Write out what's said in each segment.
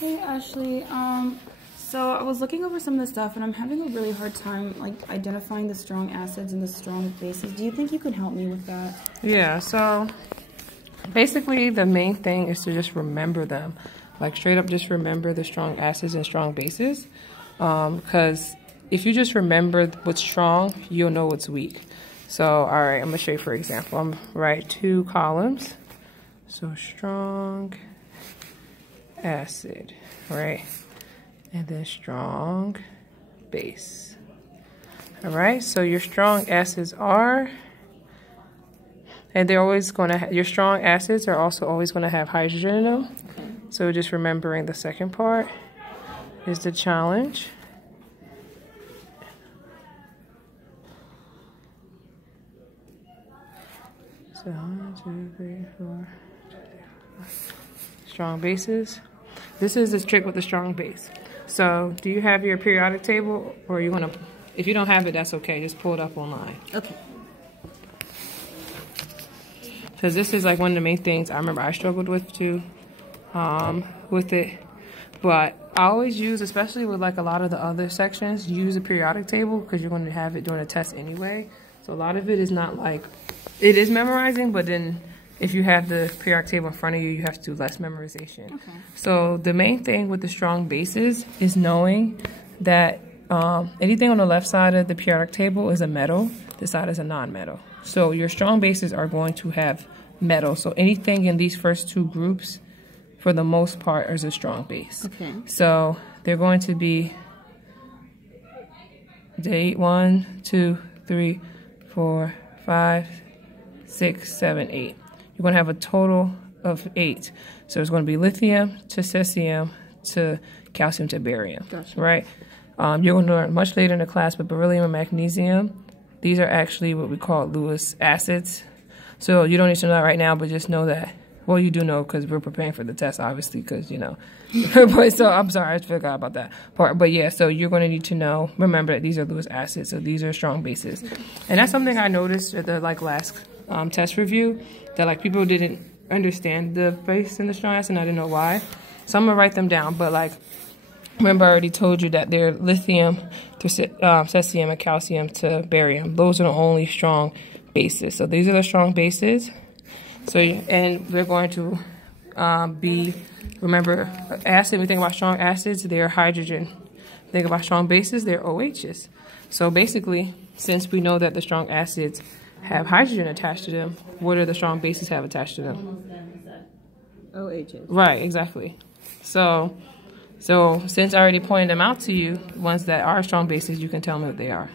Hey Ashley, so I was looking over some of the stuff and I'm having a really hard time like identifying the strong acids and the strong bases. Do you think you can help me with that? Yeah, so basically the main thing is to just remember them. Like straight up just remember the strong acids and strong bases. Because if you just remember what's strong, you'll know what's weak. So, all right, I'm gonna show you for example. I'm write 2 columns. So strong acid, right? And then strong base. All right, so your strong acids are, and they're always going to, your strong acids are also always going to have hydrogen in them. Okay. So just remembering the second part is the challenge. So 1, 2, 3, 4. Strong bases. This is the trick with the strong base. So do you have your periodic table, or you want to, if you don't have it, that's okay. Just pull it up online. Okay. Because this is like one of the main things I remember I struggled with too, with it. But I always use, especially with like a lot of the other sections, use a periodic table because you're going to have it during a test anyway. So a lot of it is not like, it is memorizing, but then if you have the periodic table in front of you, you have to do less memorization. Okay. So the main thing with the strong bases is knowing that anything on the left side of the periodic table is a metal, this side is a non-metal. So your strong bases are going to have metal. So anything in these first 2 groups, for the most part, is a strong base. Okay. So they're going to be 1, 2, 3, 4, 5, 6, 7, 8. You're going to have a total of 8. So it's going to be lithium to cesium to calcium to barium. Gotcha. Right? You're going to learn much later in the class, but beryllium and magnesium, these are actually what we call Lewis acids. So you don't need to know that right now, but just know that. Well, you do know because we're preparing for the test, obviously, because, you know. But so I'm sorry, I forgot about that part. But yeah, so you're going to need to know, remember that these are Lewis acids, so these are strong bases. And that's something I noticed at the like last test review, that like people didn't understand the base and the strong acid, and I didn't know why. So I'm going to write them down, but like, remember I already told you that they're lithium to cesium and calcium to barium. Those are the only strong bases. So these are the strong bases. So, and we're going to remember acid, we think about strong acids, they're hydrogen. Think about strong bases, they're OHs. So basically, since we know that the strong acids have hydrogen attached to them, what do the strong bases have attached to them? OHs. Right, exactly. So since I already pointed them out to you, ones that are strong bases, you can tell me what they are.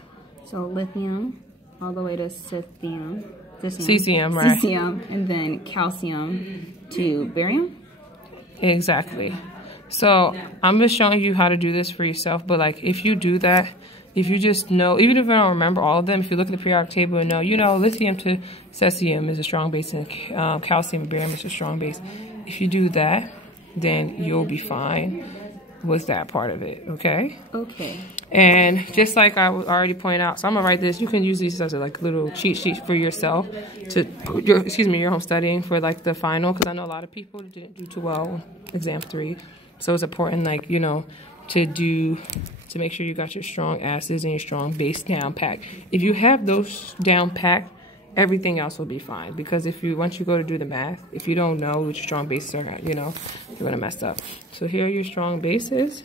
So lithium all the way to cesium. Cesium, right. Cesium, and then calcium to barium? Exactly. So I'm just showing you how to do this for yourself, but like if you do that, if you just know, even if you don't remember all of them, if you look at the periodic table and know, you know, lithium to cesium is a strong base and calcium and barium is a strong base. If you do that, then you'll be fine with that part of it, okay? Okay. And just like I already pointed out, so I'm gonna write this. You can use these as a like little cheat sheet for yourself to, your home studying for like the final, because I know a lot of people didn't do too well exam 3. So it's important, like, you know, to make sure you got your strong acids and your strong base down packed. If you have those down packed, everything else will be fine. Because once you go to do the math, if you don't know what your strong bases are, you know, you're gonna mess up. So here are your strong bases,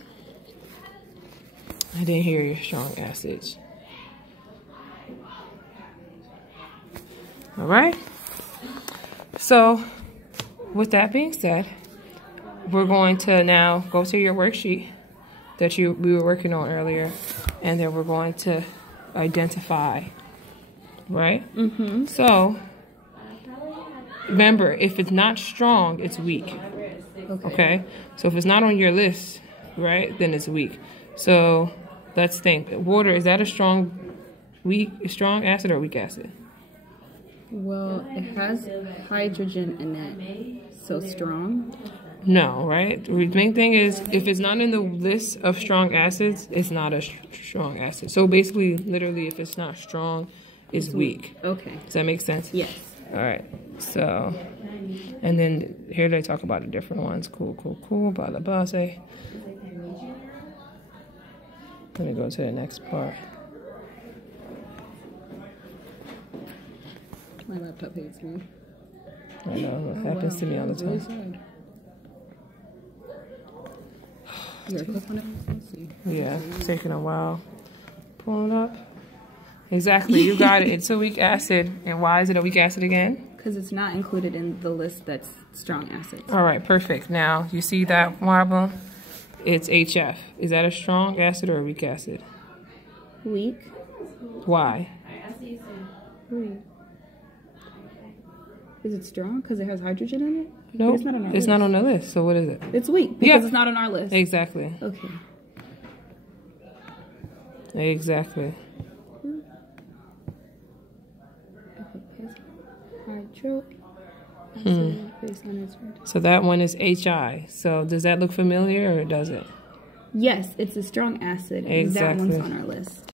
and then here are your strong acids. All right. So with that being said, we're going to now go to your worksheet that we were working on earlier, and then we're going to identify, right? Mm-hmm. So remember, if it's not strong, it's weak. Okay? So if it's not on your list, right, then it's weak. So let's think. Water, is that a strong acid or weak acid? Well, it has hydrogen in it, so strong. No, right? The main thing is, if it's not in the list of strong acids, it's not a strong acid. So basically, literally, if it's not strong, it's weak. Okay. Does that make sense? Yes. All right, so, and then here they talk about the different ones. Cool, cool, cool, blah, blah, blah, say. Let me go to the next part. My laptop hates me. I know, it happens to me all the time. Really sad. You gotta click on it. Let's see. Yeah, it's taking a while. Pull it up. Exactly, you got it. It's a weak acid. And why is it a weak acid again? Because it's not included in the list that's strong acids. All right, perfect. Now, you see that problem? It's HF. Is that a strong acid or a weak acid? Weak? Why? Weak. Is it strong because it has hydrogen in it? No, nope, it's not on the list. So what is it? It's weak because it's not on our list. Exactly. Okay. Exactly. So that one is HI. So does that look familiar or does it? Yes, it's a strong acid. Exactly. That one's on our list.